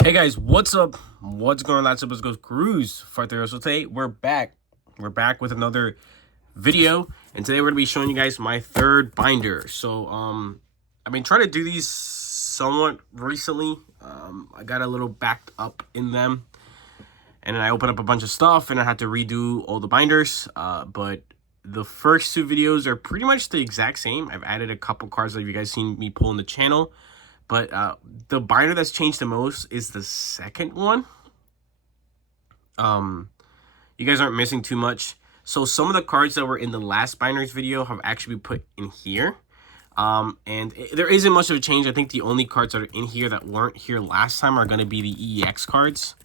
Hey guys, what's up? What's going on? That's up. Let's go cruise for So today we're back. We're back with another video, and today we're gonna be showing you guys my third binder. I've been trying to do these somewhat recently. I got a little backed up in them, and then I opened up a bunch of stuff, and I had to redo all the binders. But the first two videos are pretty much the exact same. I've added a couple cards that you guys seen me pull in the channel. But the binder that's changed the most is the second one. You guys aren't missing too much. So some of the cards that were in the last binders video have actually been put in here. There isn't much of a change. I think the only cards that are in here that weren't here last time are going to be the EX cards.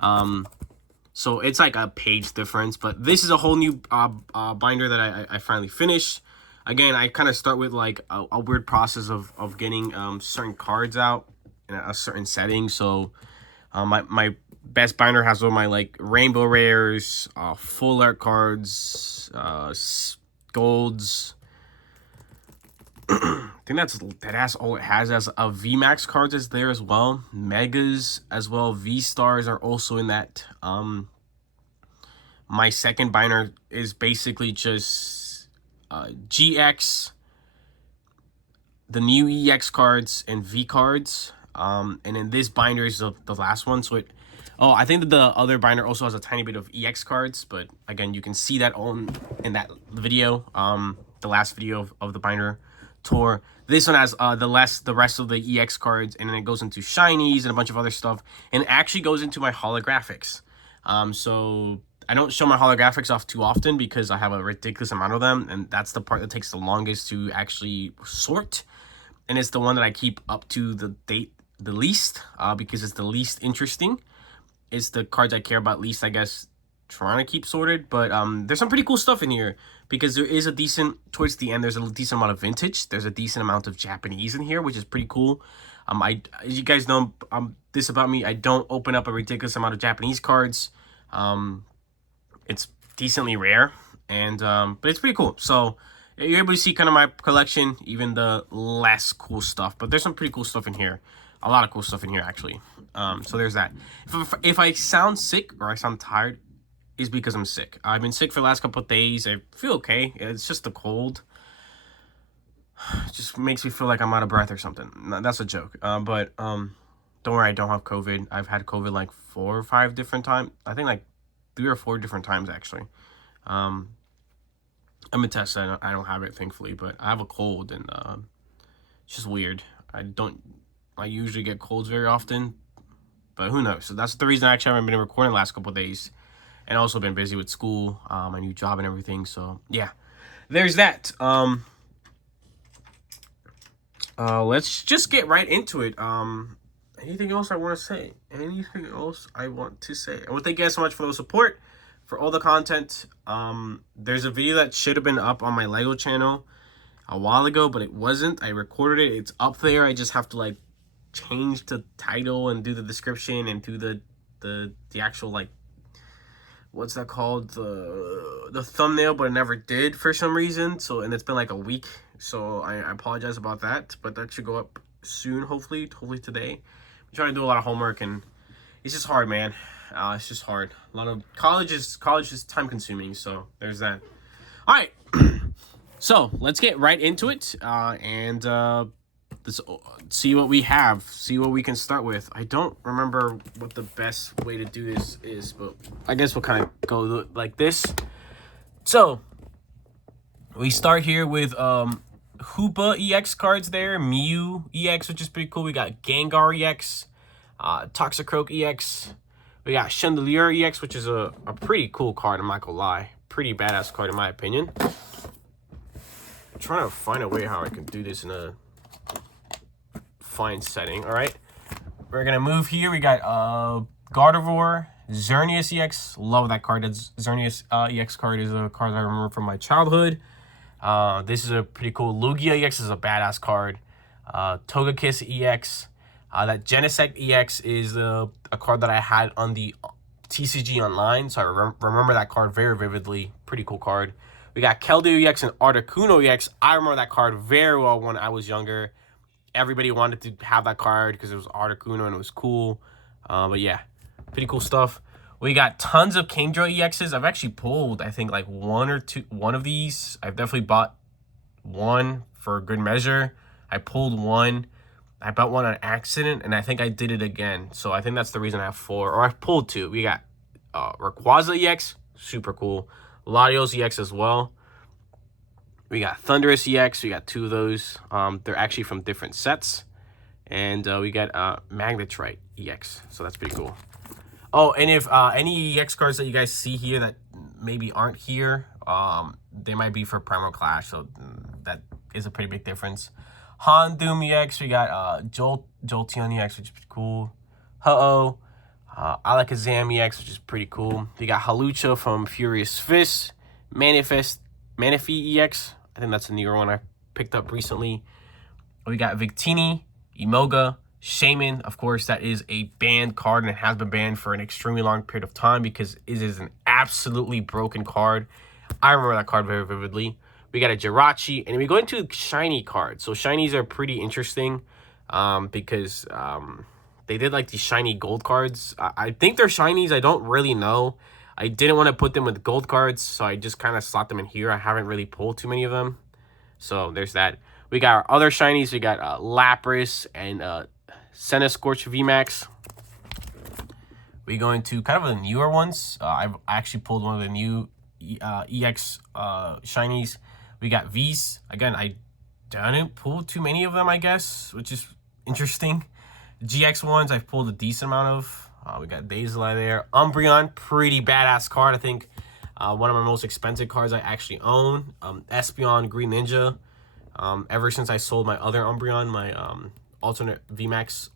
So it's like a page difference. But this is a whole new binder that I finally finished. Again, I kind of start with like a weird process of getting certain cards out in a certain setting. So my best binder has all my like rainbow rares, full art cards, golds. I think that's all it has. As a VMAX cards is there as well. Megas as well. V stars are also in that. My second binder is basically just GX, the new EX cards, and V cards. And then this binder is the last one. So I think that the other binder also has a tiny bit of EX cards, but again, you can see that in that video, the last video of the binder tour. This one has the rest of the EX cards, and then it goes into shinies and a bunch of other stuff, and it actually goes into my holographics. So I don't show my holographics off too often because I have a ridiculous amount of them, and that's the part that takes the longest to actually sort. And it's the one that I keep up to the date the least, because it's the least interesting. It's the cards I care about least, I guess, trying to keep sorted. But there's some pretty cool stuff in here because there is a decent, towards the end, there's a decent amount of vintage. There's a decent amount of Japanese in here, which is pretty cool. As you guys know, this about me, I don't open up a ridiculous amount of Japanese cards. It's decently rare, and but it's pretty cool. So you're able to see kind of my collection, even the less cool stuff. But there's some pretty cool stuff in here. A lot of cool stuff in here, actually. So there's that. If I sound sick or I sound tired, is because I'm sick. I've been sick for the last couple of days. I feel okay. It's just the cold. It just makes me feel like I'm out of breath or something. No, that's a joke. But don't worry, I don't have COVID. I've had COVID like 4 or 5 different times. I think like 3 or 4 different times, actually. I'm a test. I don't have it, thankfully, but I have a cold, and it's just weird. I usually get colds very often, but who knows? So that's the reason I actually haven't been recording the last couple of days, and also been busy with school, my new job and everything. So yeah, there's that. Let's just get right into it. Anything else I want to say? Anything else I want to say? I want to thank you guys so much for the support, for all the content. There's a video that should have been up on my Lego channel a while ago, but it wasn't. I recorded it. It's up there. I just have to like change the title and do the description and do the actual, like, what's that called, the thumbnail, but I never did for some reason. So, and it's been like a week, so I apologize about that, but that should go up soon, hopefully today. I'm trying to do a lot of homework, and it's just hard, man. It's just hard. A lot of college is time consuming, so there's that. All right. So let's get right into it, and let's see what we have, see what we can start with. I don't remember what the best way to do this is, but I guess we'll kind of go like this. So we start here with Hoopa EX cards there, Mew EX, which is pretty cool. We got Gengar EX, Toxicroak EX. We got Chandelier EX, which is a pretty cool card, I'm not gonna lie. Pretty badass card in my opinion. I'm trying to find a way how I can do this in a fine setting. All right, we're gonna move here. We got Gardevoir, Xerneas EX. Love that card. That Xerneas EX card is a card I remember from my childhood. This is a pretty cool. Lugia EX is a badass card. Togekiss EX. That Genesect EX is a card that I had on the TCG Online, so I remember that card very vividly. Pretty cool card. We got Keldeo EX and Articuno EX. I remember that card very well when I was younger. Everybody wanted to have that card because it was Articuno and it was cool. But yeah, pretty cool stuff. We got tons of Kingdra EXs. I've actually pulled, I think, like one of these. I've definitely bought one for good measure. I pulled one. I bought one on accident, and I think I did it again. So I think that's the reason I have 4. Or I pulled 2. We got Rayquaza EX, super cool. Latios EX as well. We got Thundurus EX. We got 2 of those. They're actually from different sets. And we got Magnetrite EX. So that's pretty cool. Oh, and if any EX cards that you guys see here that maybe aren't here, they might be for Primal Clash. So that is a pretty big difference. Houndoom EX, we got Jolteon EX, which is pretty cool. Ho-Oh, Alakazam EX, which is pretty cool. We got Halucha from Furious Fist, Manaphy EX. I think that's a newer one I picked up recently. We got Victini, Emoga, Shaman. Of course, that is a banned card, and it has been banned for an extremely long period of time because it is an absolutely broken card. I remember that card very vividly. We got a Jirachi, and we go into shiny cards. So shinies are pretty interesting because they did like these shiny gold cards. I think they're shinies. I don't really know. I didn't want to put them with gold cards, so I just kind of slot them in here. I haven't really pulled too many of them. So there's that. We got our other shinies. We got Lapras and Centiskorch VMAX. We go into kind of the newer ones. I actually pulled one of the new EX shinies. We got V's. Again, I didn't pull too many of them, I guess, which is interesting. GX ones, I've pulled a decent amount of. We got Dazeli there. Umbreon, pretty badass card. I think one of my most expensive cards I actually own. Espeon Green Ninja. Ever since I sold my other Umbreon, my alternate VMAX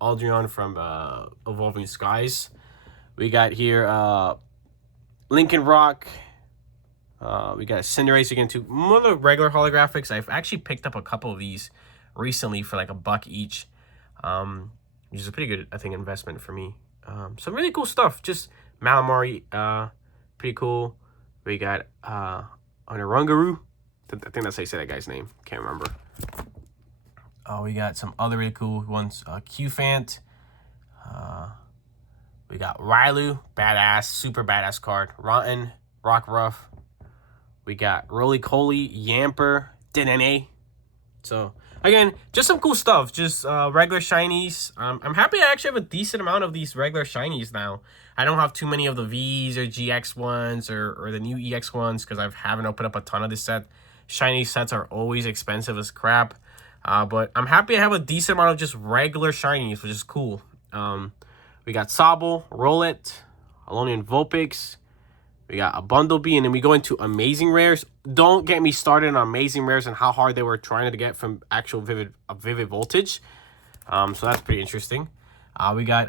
Aldreon from Evolving Skies. We got here Lincoln Rock. We got Cinderace again too. More of the regular holographics. I've actually picked up a couple of these recently for like $1 each, which is a pretty good, I think, investment for me. Some really cool stuff. Just Malamari, pretty cool. We got Onarungaru. I think that's how you say that guy's name. Can't remember. We got some other really cool ones. Qfant. We got Rylu, badass, super badass card. Rotten, Rockruff. We got Roly-Poly, Yamper, Dedenne. So, again, just some cool stuff. Just regular shinies. I'm happy I actually have a decent amount of these regular shinies now. I don't have too many of the V's or GX ones or the new EX ones because I haven't opened up a ton of this set. Shiny sets are always expensive as crap. But I'm happy I have a decent amount of just regular shinies, which is cool. We got Sobble, Rowlet, Alolan Vulpix. We got a Bumblebee, and then we go into Amazing Rares. Don't get me started on Amazing Rares and how hard they were trying to get from actual Vivid Voltage. So that's pretty interesting. We got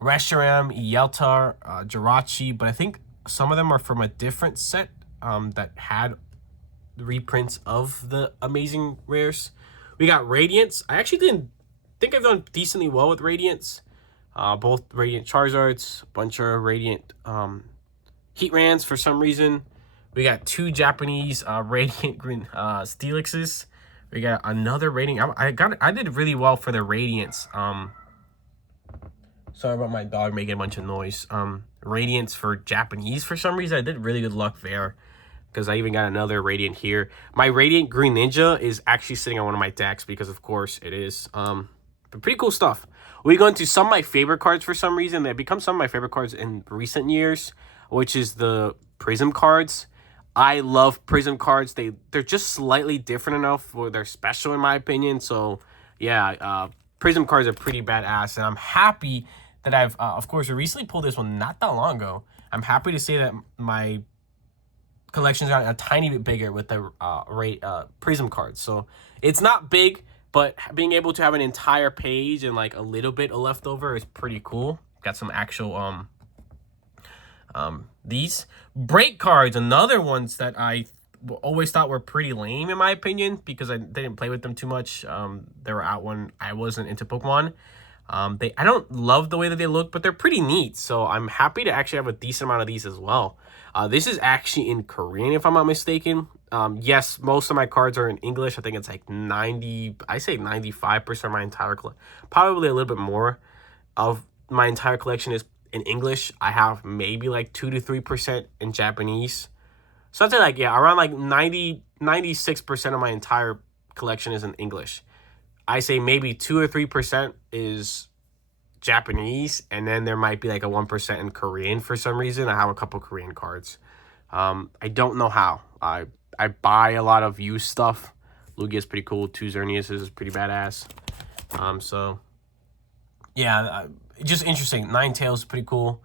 Reshiram, Yeltar, Jirachi, but I think some of them are from a different set that had reprints of the Amazing Rares. We got Radiance. I actually didn't think I've done decently well with Radiance. Both Radiant Charizards, a bunch of Radiant Heatrans for some reason. We got 2 Japanese Radiant Green Steelixes. We got another Radiant. I did really well for the Radiance. Sorry about my dog making a bunch of noise. Radiance for Japanese for some reason. I did really good luck there because I even got another Radiant here. My Radiant Green Ninja is actually sitting on one of my decks because, of course, it is. But pretty cool stuff. We go into some of my favorite cards for some reason. They've become some of my favorite cards in recent years, which is the Prism cards. I love Prism cards. They're just slightly different enough where they're special in my opinion. So yeah, Prism cards are pretty badass, and I'm happy that I've of course recently pulled this one not that long ago. I'm happy to say that my collection's gotten a tiny bit bigger with the Prism cards. So it's not big, but being able to have an entire page and like a little bit of leftover is pretty cool. Got some actual these break cards, another ones that I always thought were pretty lame in my opinion because I didn't play with them too much. They were out when I wasn't into Pokemon. I don't love the way that they look, but they're pretty neat. So I'm happy to actually have a decent amount of these as well. This is actually in Korean, if I'm not mistaken. Yes, most of my cards are in English. I think it's like 95% of my entire collection. Probably a little bit more. of my entire collection is in English. I have maybe like 2 to 3% in Japanese. Something like, yeah, around like 96% of my entire collection is in English. I say maybe 2 or 3% is Japanese, and then there might be like a 1% in Korean for some reason. I have a couple Korean cards. I don't know how. I buy a lot of used stuff. Lugia is pretty cool. 2 Xerneas is pretty badass. So yeah, just interesting. Ninetales is pretty cool.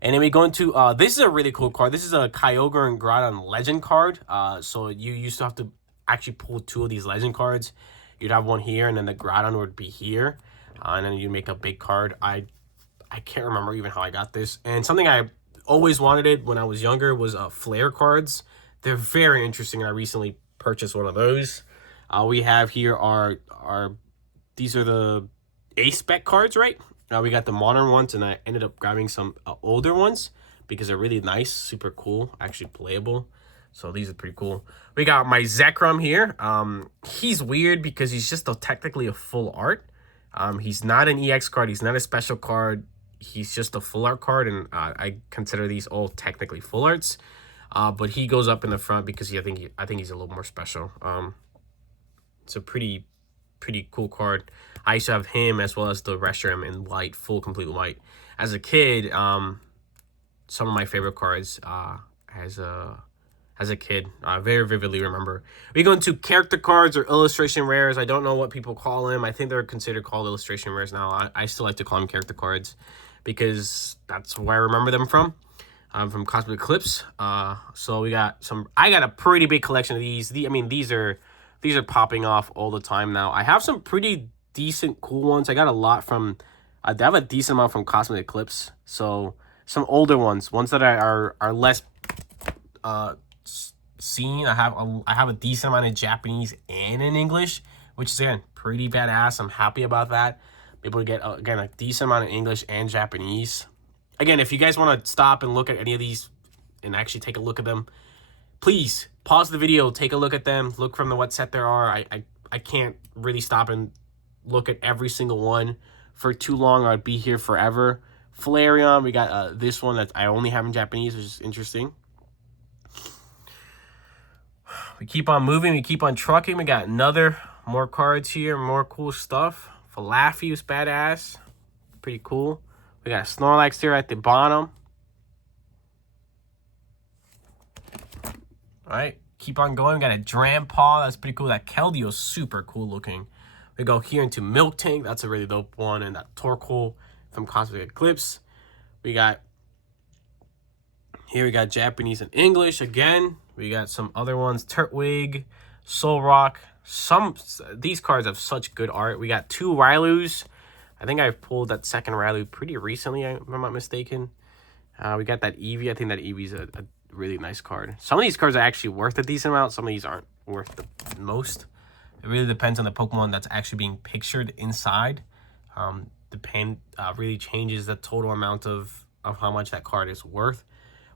And then we go into this is a really cool card. This is a Kyogre and Groudon Legend card. So you used to have to actually pull 2 of these Legend cards. You'd have one here, and then the Groudon would be here, and then you make a big card. I can't remember even how I got this. And something I always wanted it when I was younger was Flare cards. They're very interesting, and I recently purchased one of those. We have here these are the A-Spec cards, right? We got the modern ones, and I ended up grabbing some older ones because they're really nice, super cool, actually playable. So these are pretty cool. We got my Zekrom here. He's weird because he's just technically a full art. He's not an EX card. He's not a special card. He's just a full art card, and I consider these all technically full arts. But he goes up in the front because I think he's a little more special. It's a pretty cool card. I used to have him as well as the Reshiram in white, full complete white. As a kid, some of my favorite cards as a kid, I very vividly remember. We go into character cards or illustration rares. I don't know what people call them. I think they're considered called illustration rares now. I still like to call them character cards because that's where I remember them from Cosmic Eclipse. So we got I got a pretty big collection of these. These are popping off all the time now. I have some pretty decent cool ones. I got a lot from I have a decent amount from Cosmic Eclipse. So some older ones that are less seen. I have a decent amount in Japanese and in English, which is again pretty badass. I'm happy about that. Be able to get again a decent amount in English and Japanese. Again, if you guys want to stop and look at any of these and actually take a look at them, please pause the video, take a look at them, look from what set there are. I can't really stop and look at every single one for too long. I'd be here forever. Flareon, we got this one that I only have in Japanese, which is interesting. We keep on moving, we keep on trucking. We got more cards here, more cool stuff. Falafi is badass, pretty cool. We got Snorlax here at the bottom. All right, keep on going. We got a Drampaw, that's pretty cool. That Keldeo, super cool looking. We go here into Miltank, that's a really dope one. And that Torkoal from Cosmic Eclipse. We got Japanese and English again. We got some other ones, Turtwig, Solrock. These cards have such good art. We got 2 Rylus. I think I pulled that second Rylu pretty recently, if I'm not mistaken. We got that Eevee. I think that Eevee's a really nice card. Some of these cards are actually worth a decent amount. Some of these aren't worth the most. It really depends on the Pokemon that's actually being pictured inside. The pen really changes the total amount of how much that card is worth.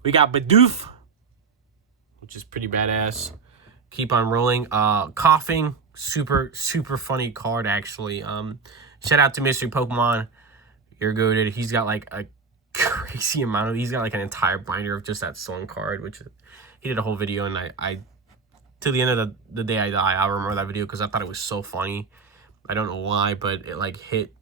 We got Bidoof, which is pretty badass. Keep on rolling. Coughing, super funny card actually. Shout out to Mystery Pokemon. You're goated. He's got like a crazy amount of. He's got like an entire binder of just that song card, which he did a whole video, and I till the end of the day I die, I'll remember that video because I thought it was so funny. I don't know why, but it like hit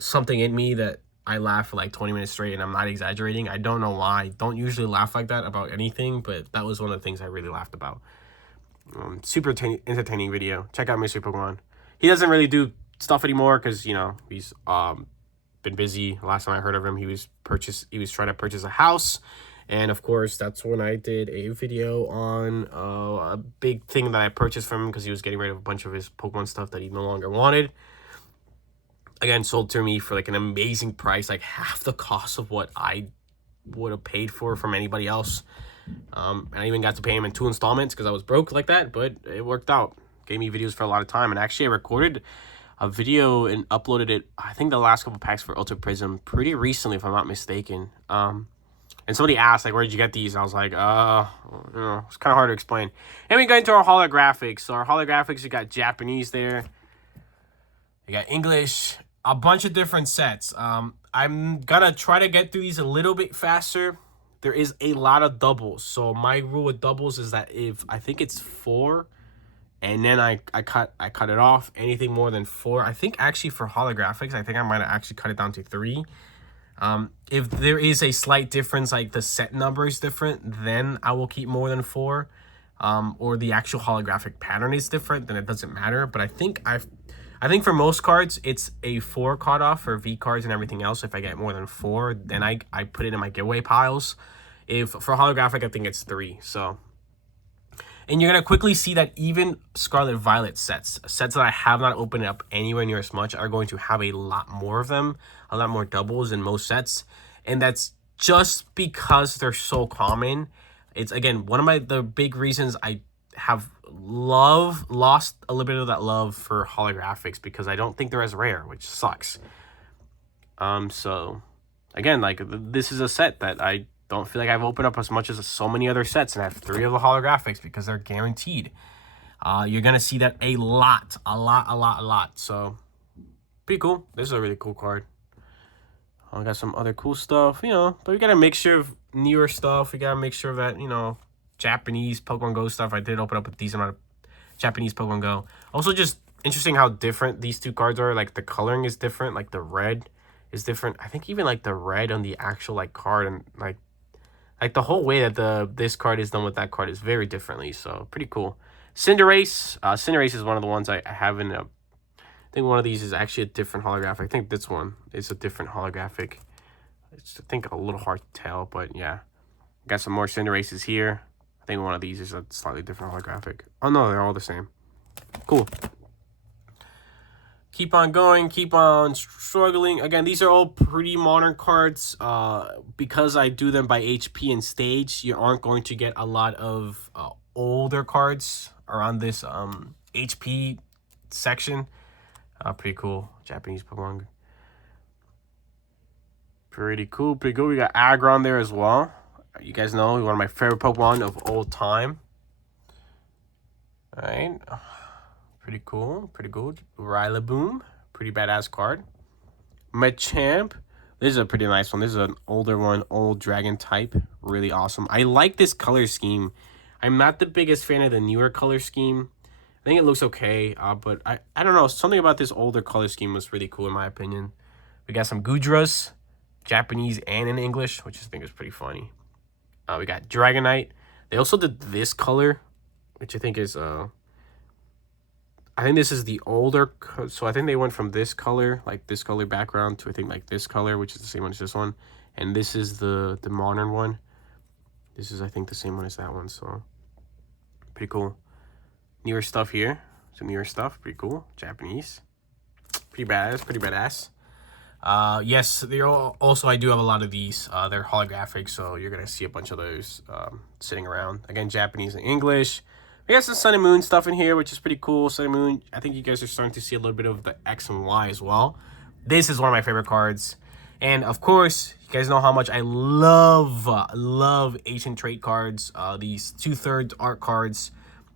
something in me that I laughed for like 20 minutes straight, and I'm not exaggerating. I don't know why. I don't usually laugh like that about anything, but that was one of the things I really laughed about. Super entertaining video. Check out Mystery Pokemon. He doesn't really do stuff anymore because, you know, he's been busy. Last time I heard of him, he was trying to purchase a house. And of course, that's when I did a video on a big thing that I purchased from him because he was getting rid of a bunch of his Pokemon stuff that he no longer wanted. Again, sold to me for like an amazing price, like half the cost of what I would have paid from anybody else. And I even got to pay him in 2 installments because I was broke like that, but it worked out. Gave me videos for a lot of time. And actually, I recorded a video and uploaded it, I think the last couple packs for Ultra Prism pretty recently, if I'm not mistaken. And somebody asked, like, where did you get these? And I was like, you know, it's kind of hard to explain. And we got into our holographics. So our holographics, you got Japanese there. You got English, a bunch of different sets. I'm gonna try to get through these a little bit faster. There is a lot of doubles. So my rule with doubles is that if I think it's 4 and then I cut it off, anything more than 4, I think actually for holographics, I think I might have actually cut it down to 3. If there is a slight difference, like the set number is different, then I will keep more than 4. Or the actual holographic pattern is different, then it doesn't matter. But I think for most cards, it's a 4 cutoff for V cards and everything else. If I get more than 4, then I put it in my giveaway piles. If for holographic, I think it's 3. So, and you're gonna quickly see that even Scarlet Violet sets that I have not opened up anywhere near as much, are going to have a lot more of them, a lot more doubles in most sets, and that's just because they're so common. It's again one of the big reasons I have lost a little bit of that love for holographics, because I don't think they're as rare, which sucks. So again, like, this is a set that I don't feel like I've opened up as much as so many other sets, and I have 3 of the holographics because they're guaranteed. You're gonna see that a lot. So pretty cool. This is a really cool card. I got some other cool stuff, but we got a mixture of newer stuff. We got to make sure that, Japanese Pokemon Go stuff. I did open up a decent amount of Japanese Pokemon Go. Also, just interesting how different these two cards are. Like, the coloring is different. Like, the red is different. I think even, like, the red on the actual, like, card, and, like the whole way that this card is done with that card is very differently. So, pretty cool. Cinderace. Cinderace is one of the ones I have in a... I think one of these is actually a different holographic. I think this one is a different holographic. It's, I think, a little hard to tell, but yeah. Got some more Cinderaces here. I think one of these is a slightly different holographic. Oh no, they're all the same. Cool. Keep on going, keep on struggling. Again, these are all pretty modern cards. Because I do them by HP and stage, you aren't going to get a lot of older cards around this HP section. Pretty cool. Japanese Pokemon. Pretty cool. We got Aggron there as well. You guys know, one of my favorite Pokemon of all time. Alright. Pretty cool. Pretty good. Rillaboom. Pretty badass card. Machamp. This is a pretty nice one. This is an older one. Old dragon type. Really awesome. I like this color scheme. I'm not the biggest fan of the newer color scheme. I think it looks okay, but I don't know. Something about this older color scheme was really cool in my opinion. We got some Gudras, Japanese and in English, which I think is pretty funny. We got Dragonite. They also did this color, which I think is, I think this is the older, so I think they went from this color, like this color background, to I think like this color, which is the same one as this one. And this is the modern one. This is, I think, the same one as that one, so pretty cool. Newer stuff here. Some newer stuff. Pretty cool. Japanese. Pretty badass. Yes, they're also, I do have a lot of these. They're holographic, so you're going to see a bunch of those sitting around. Again, Japanese and English. We got some Sun and Moon stuff in here, which is pretty cool. Sun and Moon, I think you guys are starting to see a little bit of the X and Y as well. This is one of my favorite cards. And, of course, you guys know how much I love Ancient Trait cards. These 2/3 art cards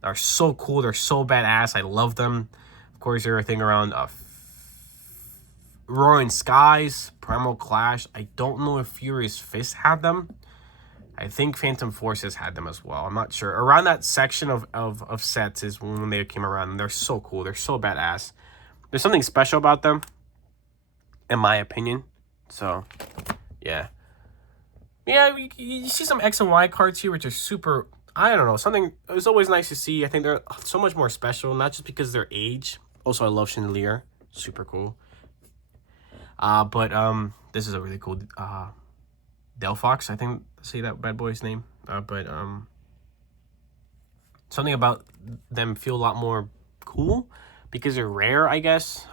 are so cool. They're so badass. I love them. Of course, everything around Roaring Skies, Primal Clash. I don't know if Furious Fist had them. I think Phantom Forces had them as well. I'm not sure. Around that section of sets is when they came around. And they're so cool. They're so badass. There's something special about them, in my opinion. So, yeah. Yeah, you see some X and Y cards here, which are super... I don't know, something, it was always nice to see. I think they're so much more special, not just because of their age. Also, I love Chandelier. Super cool. But this is a really cool Delphox, I think, say that bad boy's name. But something about them feel a lot more cool because they're rare, I guess.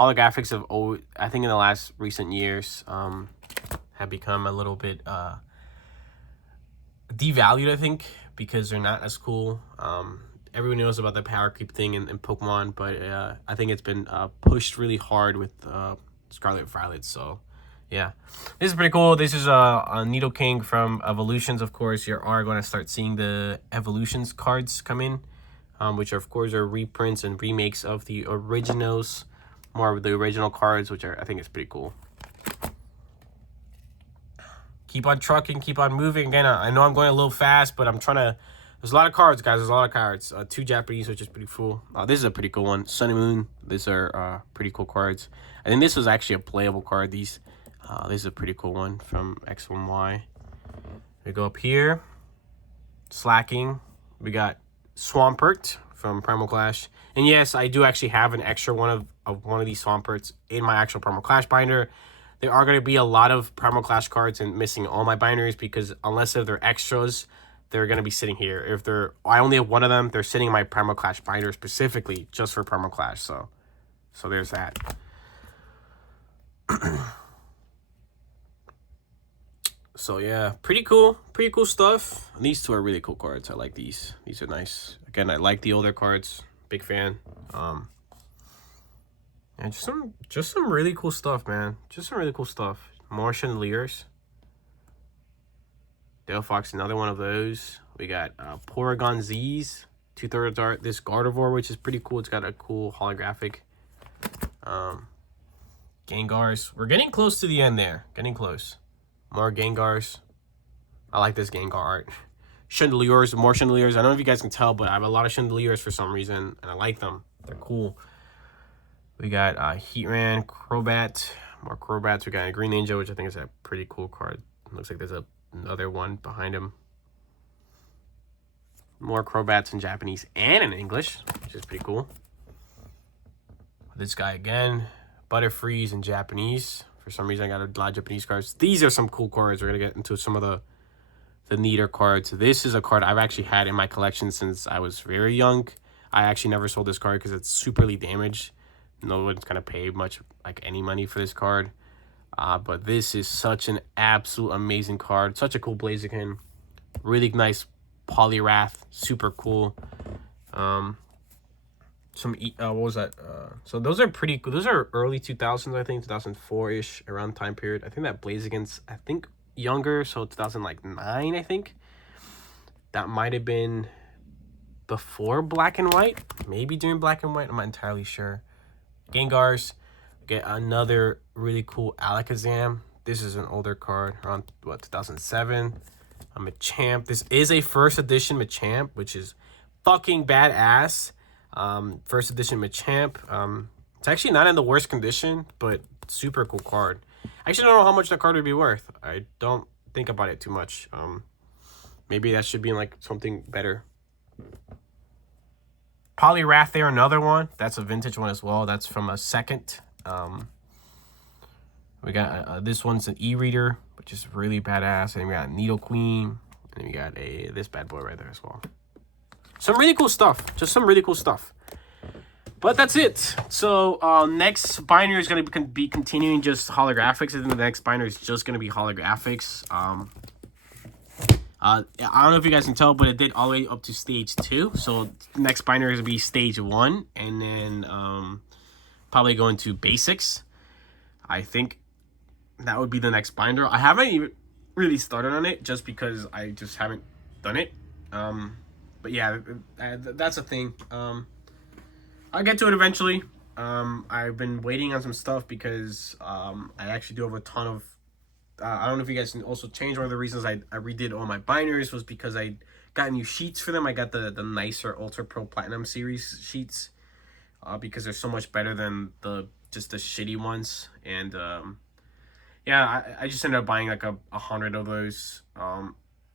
Holographics have always, I think in the last recent years, have become a little bit devalued, I think, because they're not as cool. Everyone knows about the power creep thing in Pokemon, but I think it's been pushed really hard with Scarlet Violet. So yeah, this is pretty cool. This is a Nidoking from Evolutions. Of course, you are going to start seeing the Evolutions cards come in, which are, of course, are reprints and remakes of the originals. more of the original cards, which I think is pretty cool. Keep on trucking, keep on moving. Again, I know I'm going a little fast, but I'm trying to... There's a lot of cards, guys. There's a lot of cards. 2 Japanese, which is pretty cool. This is a pretty cool one. Sun and Moon. These are pretty cool cards. I think this was actually a playable card. This is a pretty cool one from X1Y. We go up here. Slacking. We got Swampert from Primal Clash. And yes, I do actually have an extra one of one of these Swamperts in my actual Primal Clash binder. There are going to be a lot of Primal Clash cards and missing all my binders because unless if they're extras, they're going to be sitting here. If I only have one of them, they're sitting in my Primal Clash binder specifically just for Primal Clash. So there's that. So yeah, pretty cool stuff. And these 2 are really cool cards. I like these. These are nice. Again, I like the older cards. Big fan. And just some really cool stuff, man. Just some really cool stuff. More Chandeliers. Delphox, another one of those. We got Porygon Z's, 2/3 art. This Gardevoir, which is pretty cool. It's got a cool holographic. Gengars. We're getting close to the end there. Getting close. More Gengars. I like this Gengar art. Chandeliers, more Chandeliers. I don't know if you guys can tell, but I have a lot of Chandeliers for some reason, and I like them. They're cool. We got Heatran, Crobat, more Crobats. We got a Green Ninja, which I think is a pretty cool card. Looks like there's another one behind him. More Crobats in Japanese and in English, which is pretty cool. This guy again, Butterfreeze in Japanese. For some reason, I got a lot of Japanese cards. These are some cool cards. We're going to get into some of the neater cards. This is a card I've actually had in my collection since I was very young. I actually never sold this card because it's superly damaged. No one's going to pay much, like any money for this card. But this is such an absolute amazing card. Such a cool Blaziken. Really nice Poliwrath. Super cool. What was that? So those are pretty cool. Those are early 2000s, I think. 2004-ish, around time period. I think that Blaziken's, I think, younger. So 2009, I think. That might have been before Black and White. Maybe during Black and White. I'm not entirely sure. Gengars. Get another really cool Alakazam. This is an older card, around, 2007. A Machamp. This is a first edition Machamp, which is fucking badass. First edition Machamp. It's actually not in the worst condition, but super cool card. I actually don't know how much that card would be worth. I don't think about it too much. Maybe that should be in like something better. Poliwrath there, another one. That's a vintage one as well. That's from a second. We got this one's an e-reader, which is really badass. And we got Needle Queen. And we got this bad boy right there as well. Some really cool stuff. Just some really cool stuff. But that's it. So next binder is going to be continuing just holographics. I think the next binder is just going to be holographics. I don't know if you guys can tell, but it did all the way up to stage 2. So the next binder is going to be stage 1. And then probably go into basics. I think that would be the next binder. I haven't even really started on it just because I just haven't done it. But yeah, that's a thing. I'll get to it eventually. I've been waiting on some stuff because I actually do have a ton of... I don't know if you guys can also change. One of the reasons I redid all my binders was because I got new sheets for them. I got the nicer Ultra Pro Platinum series sheets because they're so much better than just the shitty ones. And yeah, I just ended up buying like 100 of those,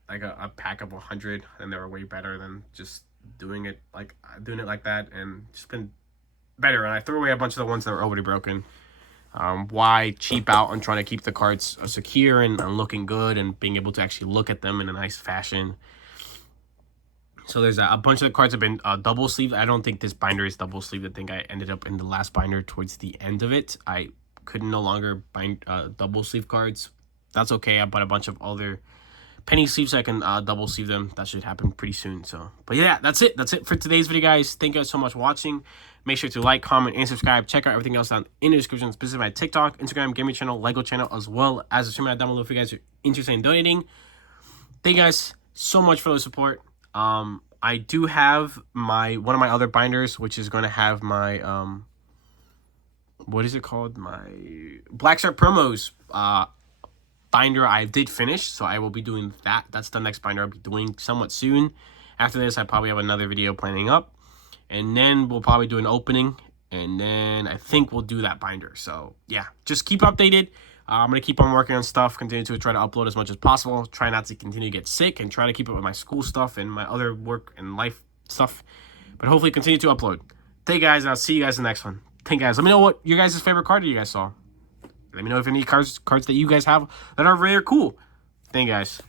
like a pack of 100, and they were way better than just doing it like that, and just been better. And I threw away a bunch of the ones that were already broken. Why cheap out on trying to keep the cards secure and looking good and being able to actually look at them in a nice fashion? So there's a bunch of the cards have been double sleeved. I don't think this binder is double sleeved. I think I ended up in the last binder towards the end of it. I could no longer bind double sleeve cards. That's okay. I bought a bunch of other penny sleeves so I can double sleeve them. That should happen pretty soon. So, but yeah, that's it for today's video, guys. Thank you guys so much for watching. Make sure to like, comment, and subscribe. Check out everything else down in the description, specifically my TikTok, Instagram, gaming channel, Lego channel, as well as the stream down below if you guys are interested in donating. Thank you guys so much for the support. I do have one of my other binders, which is going to have my what is it called? My Black Shark Promos binder I did finish, so I will be doing that. That's the next binder I'll be doing somewhat soon. After this, I probably have another video planning up, and then we'll probably do an opening, and then I think we'll do that binder. So yeah, just keep updated. I'm going to keep on working on stuff, continue to try to upload as much as possible, try not to continue to get sick, and try to keep up with my school stuff and my other work and life stuff. But hopefully continue to upload. Thank you guys, and I'll see you guys in the next one. Thank you guys. Let me know what your guys' favorite card you guys saw. Let me know if any cards that you guys have that are really cool. Thank you guys.